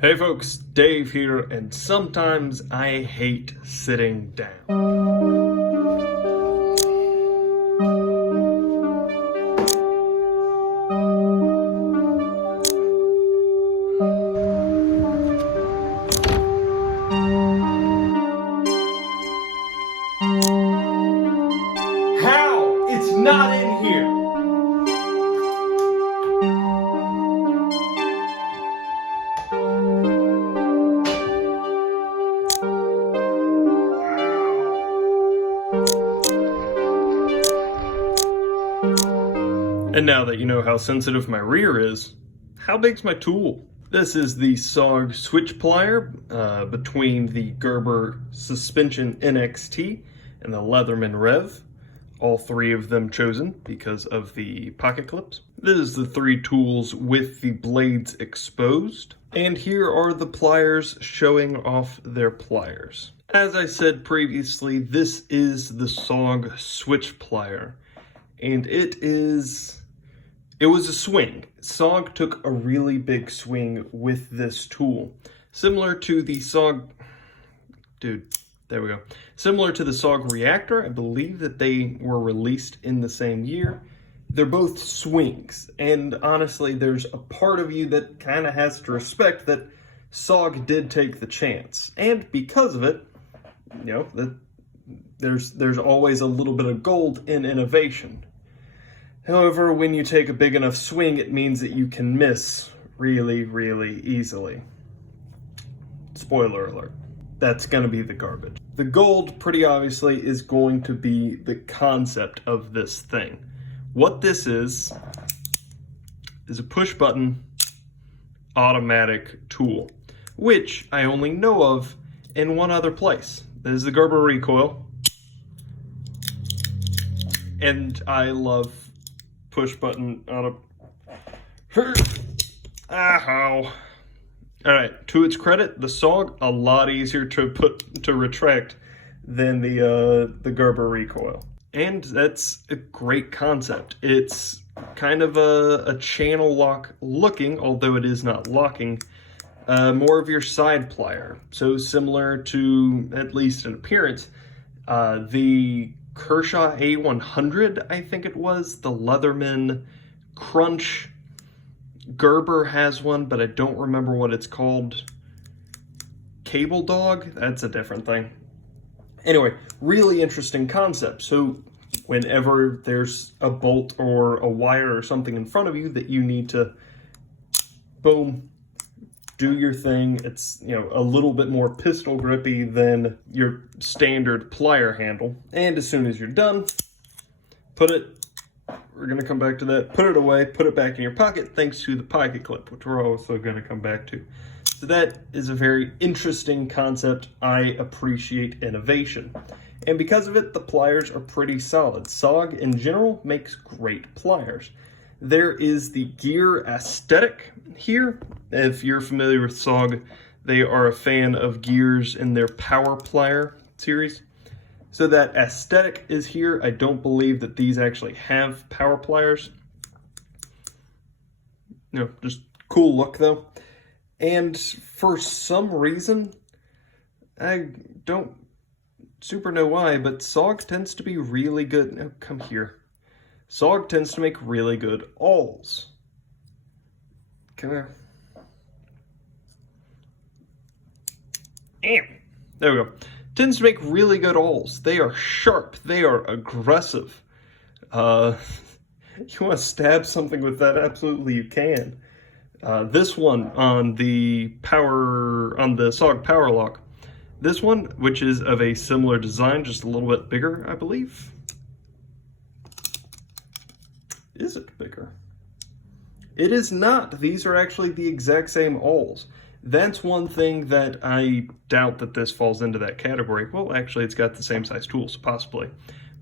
Hey folks, Dave here, and sometimes I hate sitting down. How? It's not in here! And now that you know how sensitive my rear is, how big's my tool? This is the SOG Switchplier between the Gerber Suspension NXT and the Leatherman Rev. All three of them chosen because of the pocket clips. This is the three tools with the blades exposed. And here are the pliers showing off their pliers. As I said previously, this is the SOG Switchplier. And it was a swing. SOG took a really big swing with this tool. Similar to the SOG, Similar to the SOG Reactor, I believe that they were released in the same year. They're both swings, and honestly, there's a part of you that kind of has to respect that SOG did take the chance. And because of it, there's always a little bit of gold in innovation. However, when you take a big enough swing, it means that you can miss really, really easily. Spoiler alert. That's going to be the garbage. The gold, pretty obviously, is going to be the concept of this thing. What this is a push-button automatic tool, which I only know of in one other place. This is the Gerber recoil. And I love push-button auto. Ow. Alright, to its credit, the SOG a lot easier to retract than the Gerber recoil. And that's a great concept. It's kind of a channel lock looking, although it is not locking, more of your side plier. So similar to, at least in appearance, the Kershaw A100, I think it was, the Leatherman Crunch. Gerber has one, but I don't remember what it's called. Cable Dog? That's a different thing. Anyway, really interesting concept. So whenever there's a bolt or a wire or something in front of you that you need to, boom, do your thing. It's, a little bit more pistol grippy than your standard plier handle. And as soon as you're done, we're going to come back to that, put it away, put it back in your pocket thanks to the pocket clip, which we're also going to come back to. So that is a very interesting concept. I appreciate innovation. And because of it, the pliers are pretty solid. SOG in general makes great pliers. There is the gear aesthetic here. If you're familiar with SOG, they are a fan of gears in their Power Plier series. So that aesthetic is here. I don't believe that these actually have power pliers. Just cool look though. And for some reason, I don't super know why, but SOG tends to be really good. No, come here. SOG tends to make really good awls. Come here. There we go. Tends to make really good awls. They are sharp. They are aggressive. You want to stab something with that? Absolutely, you can. This one on the SOG Power Lock. This one, which is of a similar design, just a little bit bigger, I believe. Is it bigger? It is not. These are actually the exact same awls. That's one thing that I doubt that this falls into that category. Well, actually, it's got the same size tools, possibly.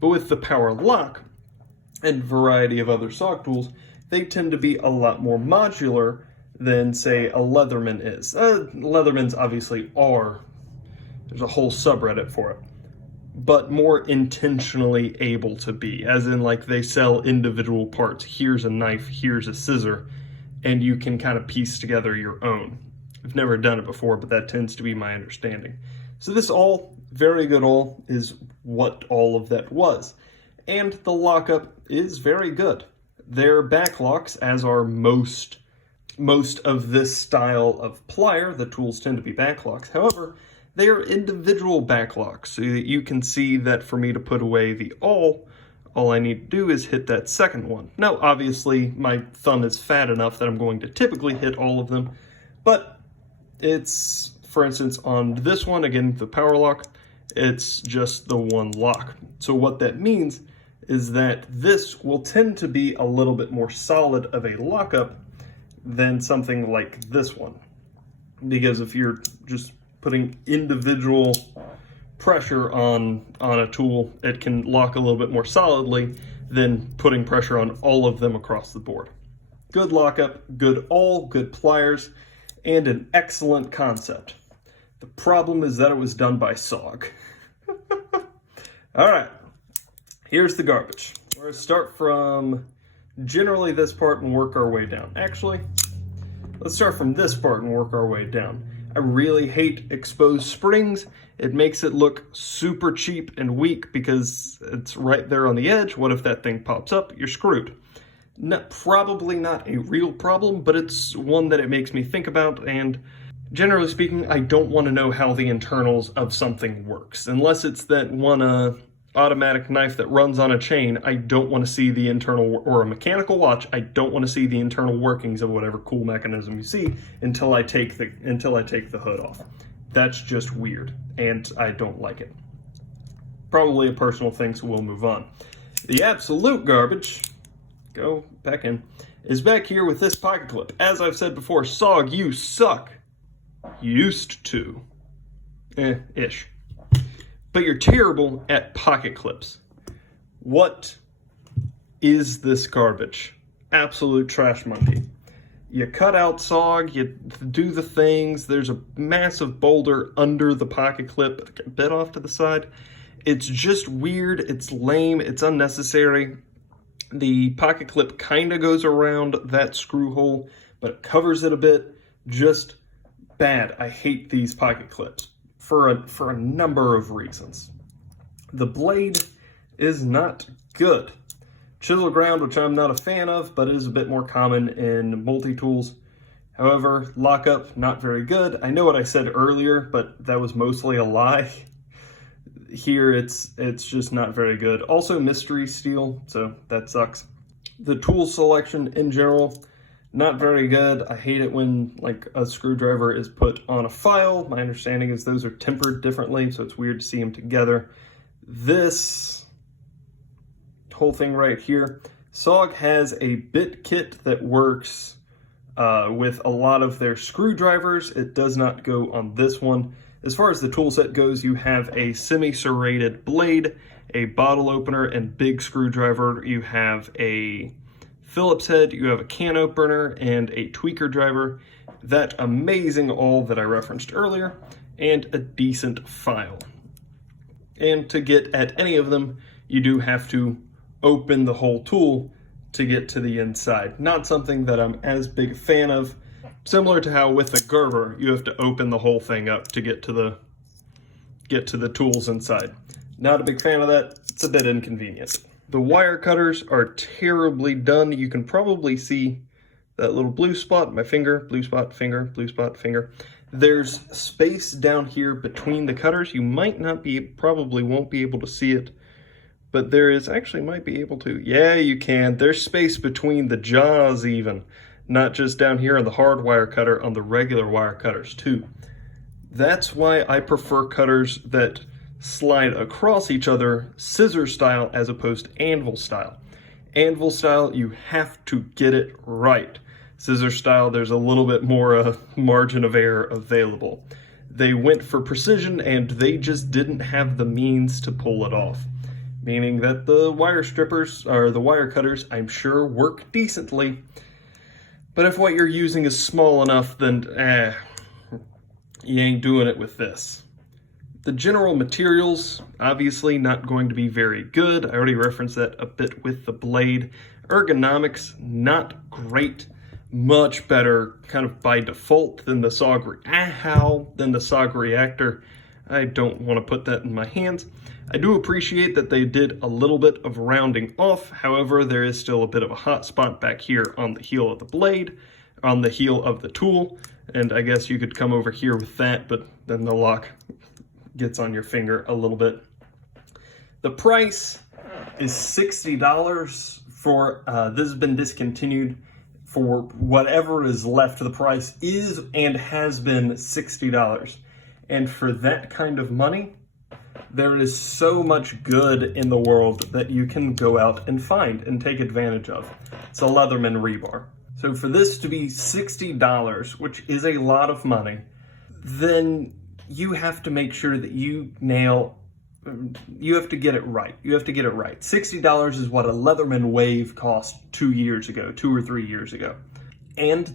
But with the Power Lock and variety of other SOG tools, they tend to be a lot more modular than, say, a Leatherman is. Leathermans obviously are. There's a whole subreddit for it. But more intentionally able to be. As in, like, they sell individual parts. Here's a knife, here's a scissor. And you can kind of piece together your own. I've never done it before, but that tends to be my understanding. So this all, very good all, is what all of that was. And the lockup is very good. They're backlocks, as are most of this style of plier. The tools tend to be backlocks. However, they are individual backlocks, so that you can see that for me to put away the all I need to do is hit that second one. Now, obviously, my thumb is fat enough that I'm going to typically hit all of them, but it's, for instance, on this one, again, the power lock, it's just the one lock. So what that means is that this will tend to be a little bit more solid of a lockup than something like this one. Because if you're just putting individual pressure on a tool, it can lock a little bit more solidly than putting pressure on all of them across the board. Good lockup, good all, good pliers, and an excellent concept. The problem is that it was done by SOG. All right. Here's the garbage. We're going to start from generally this part and work our way down. Actually, let's start from this part and work our way down. I really hate exposed springs. It makes it look super cheap and weak because it's right there on the edge. What if that thing pops up? You're screwed. Probably not a real problem, but it's one that it makes me think about, and generally speaking, I don't want to know how the internals of something works. Unless it's that one automatic knife that runs on a chain, I don't want to see the internal, or a mechanical watch, I don't want to see the internal workings of whatever cool mechanism you see until I take the hood off. That's just weird, and I don't like it. Probably a personal thing, so we'll move on. The absolute garbage, go back in, is back here with this pocket clip. As I've said before, SOG, you suck. Used to. Ish. But you're terrible at pocket clips. What is this garbage? Absolute trash monkey. You cut out SOG, you do the things, there's a massive boulder under the pocket clip, a bit off to the side. It's just weird, it's lame, it's unnecessary. The pocket clip kind of goes around that screw hole, but it covers it a bit. Just bad. I hate these pocket clips for a number of reasons. The blade is not good. Chisel ground, which I'm not a fan of, but it is a bit more common in multi-tools. However, lockup, not very good. I know what I said earlier, but that was mostly a lie. Here, it's just not very good. Also, mystery steel, so that sucks. The tool selection in general, not very good. I hate it when like a screwdriver is put on a file. My understanding is those are tempered differently, so it's weird to see them together. This whole thing right here, SOG has a bit kit that works with a lot of their screwdrivers. It does not go on this one. As far as the tool set goes, you have a semi-serrated blade, a bottle opener, and big screwdriver. You have a Phillips head, you have a can opener, and a tweaker driver. That amazing awl that I referenced earlier, and a decent file. And to get at any of them, you do have to open the whole tool to get to the inside. Not something that I'm as big a fan of. Similar to how with the Gerber, you have to open the whole thing up to get to the tools inside. Not a big fan of that. It's a bit inconvenient. The wire cutters are terribly done. You can probably see that little blue spot, my finger, blue spot, finger, blue spot, finger. There's space down here between the cutters. You might not be, probably won't be able to see it, but there is, actually might be able to. Yeah, you can. There's space between the jaws even. Not just down here on the hard wire cutter, on the regular wire cutters too. That's why I prefer cutters that slide across each other scissor style as opposed to anvil style. Anvil style, you have to get it right. Scissor style, there's a little bit more margin of error available. They went for precision and they just didn't have the means to pull it off. Meaning that the wire strippers, or the wire cutters, I'm sure work decently. But if what you're using is small enough, then you ain't doing it with this. The general materials, obviously not going to be very good. I already referenced that a bit with the blade. Ergonomics, not great. much better kind of by default than the SOG reactor. I don't want to put that in my hands. I do appreciate that they did a little bit of rounding off. However, there is still a bit of a hot spot back here on the heel of the blade, on the heel of the tool. And I guess you could come over here with that, but then the lock gets on your finger a little bit. The price is $60 for, this has been discontinued. For whatever is left, the price is and has been $60. And for that kind of money, there is so much good in the world that you can go out and find and take advantage of. It's a Leatherman rebar. So for this to be $60, which is a lot of money, then you have to make sure that you have to get it right. You have to get it right. $60 is what a Leatherman Wave cost 2 or 3 years ago. And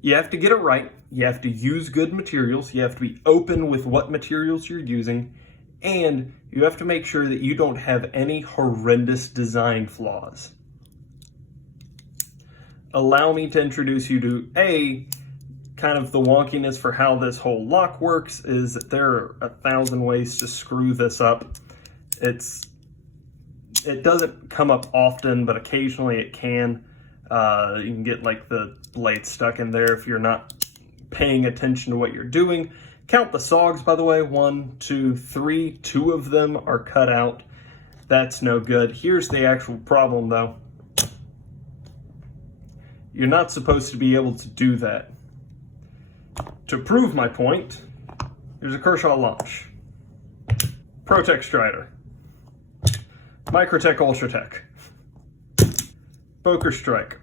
you have to get it right. You have to use good materials. You have to be open with what materials you're using. And you have to make sure that you don't have any horrendous design flaws. Allow me to introduce you to kind of the wonkiness for how this whole lock works is that there are 1,000 ways to screw this up. It doesn't come up often, but occasionally it can. You can get like the blade stuck in there if you're not paying attention to what you're doing. Count the SOGs, by the way. 1, 2, 3. 2 of them are cut out. That's no good. Here's the actual problem, though. You're not supposed to be able to do that. To prove my point, here's a Kershaw launch. ProTech Strider. Microtech Ultratech. Boker Strike.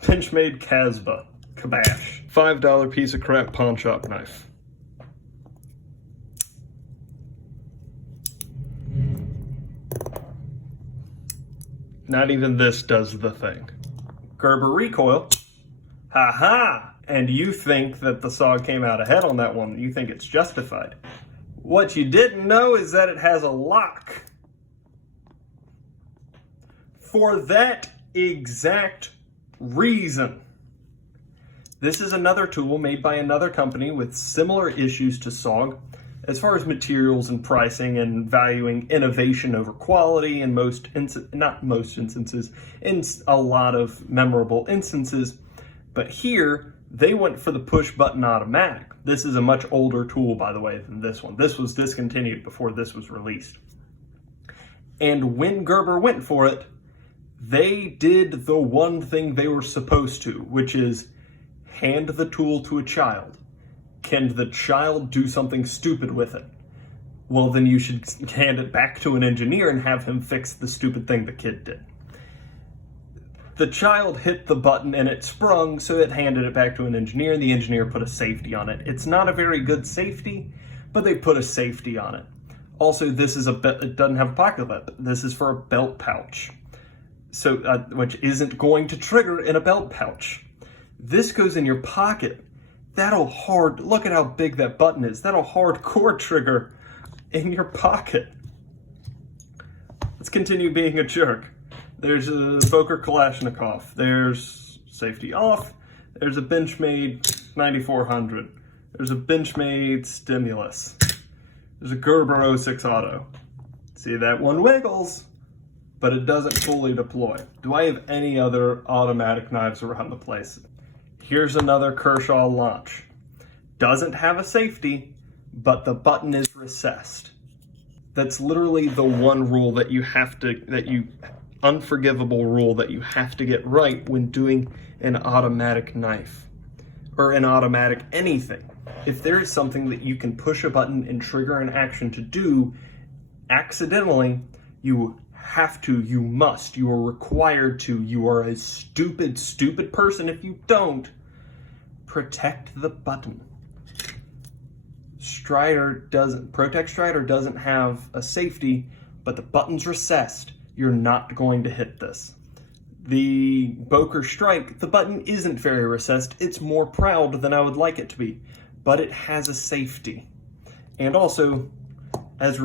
Benchmade Casbah. Kabash. $5 piece of crap pawn shop knife. Not even this does the thing. Gerber recoil. Ha ha! And you think that the SOG came out ahead on that one. You think it's justified. What you didn't know is that it has a lock. For that exact reason. This is another tool made by another company with similar issues to SOG as far as materials and pricing and valuing innovation over quality in in a lot of memorable instances. But here, they went for the push button automatic. This is a much older tool, by the way, than this one. This was discontinued before this was released. And when Gerber went for it, they did the one thing they were supposed to, which is hand the tool to a child. Can the child do something stupid with it? Well, then you should hand it back to an engineer and have him fix the stupid thing the kid did. The child hit the button and it sprung, so it handed it back to an engineer, and the engineer put a safety on it. It's not a very good safety, but they put a safety on it. Also, this is it doesn't have a pocket lip. This is for a belt pouch, so which isn't going to trigger in a belt pouch. This goes in your pocket. Look at how big that button is. That'll hardcore trigger in your pocket. Let's continue being a jerk. There's a Boker Kalashnikov. There's safety off. There's a Benchmade 9400. There's a Benchmade Stimulus. There's a Gerber 06 Auto. See, that one wiggles, but it doesn't fully deploy. Do I have any other automatic knives around the place? Here's another Kershaw launch. Doesn't have a safety, but the button is recessed. That's literally the one rule that unforgivable rule that you have to get right when doing an automatic knife or an automatic anything. If there is something that you can push a button and trigger an action to do accidentally, you have to, you must, you are required to, you are a stupid person if you don't protect the button. ProTech Strider doesn't have a safety, but the button's recessed. You're not going to hit this. The Boker Strike, the button isn't very recessed. It's more proud than I would like it to be, but it has a safety. And also, as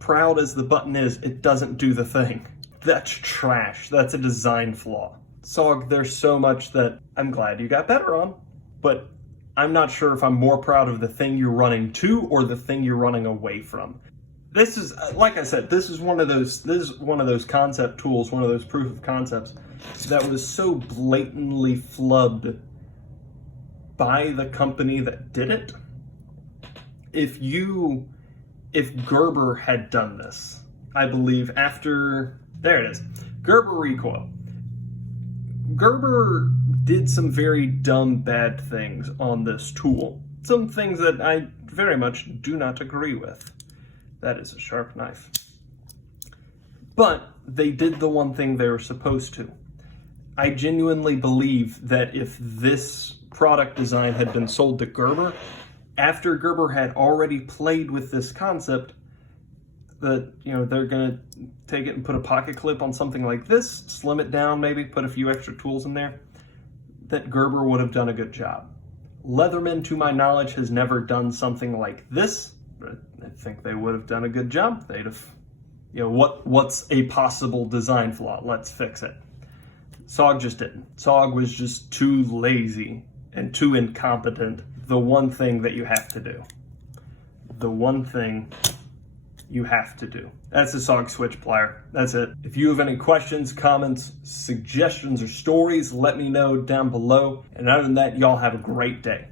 proud as the button is, it doesn't do the thing. That's trash. That's a design flaw. SOG, there's so much that I'm glad you got better on, but I'm not sure if I'm more proud of the thing you're running to or the thing you're running away from. This is, like I said, this is one of those concept tools, one of those proof of concepts that was so blatantly flubbed by the company that did it. If Gerber had done this, I believe there it is, Gerber recoil. Gerber did some very dumb, bad things on this tool. Some things that I very much do not agree with. That is a sharp knife. But they did the one thing they were supposed to. I genuinely believe that if this product design had been sold to Gerber, after Gerber had already played with this concept, that, you know, they're gonna take it and put a pocket clip on something like this, slim it down, maybe put a few extra tools in there, that Gerber would have done a good job. Leatherman, to my knowledge, has never done something like this, but I think they would have done a good job. They'd have, you know, what's a possible design flaw? Let's fix it. SOG just didn't. SOG was just too lazy and too incompetent. The one thing that you have to do. The one thing you have to do. That's the SOG Switchplier. That's it. If you have any questions, comments, suggestions, or stories, let me know down below. And other than that, y'all have a great day.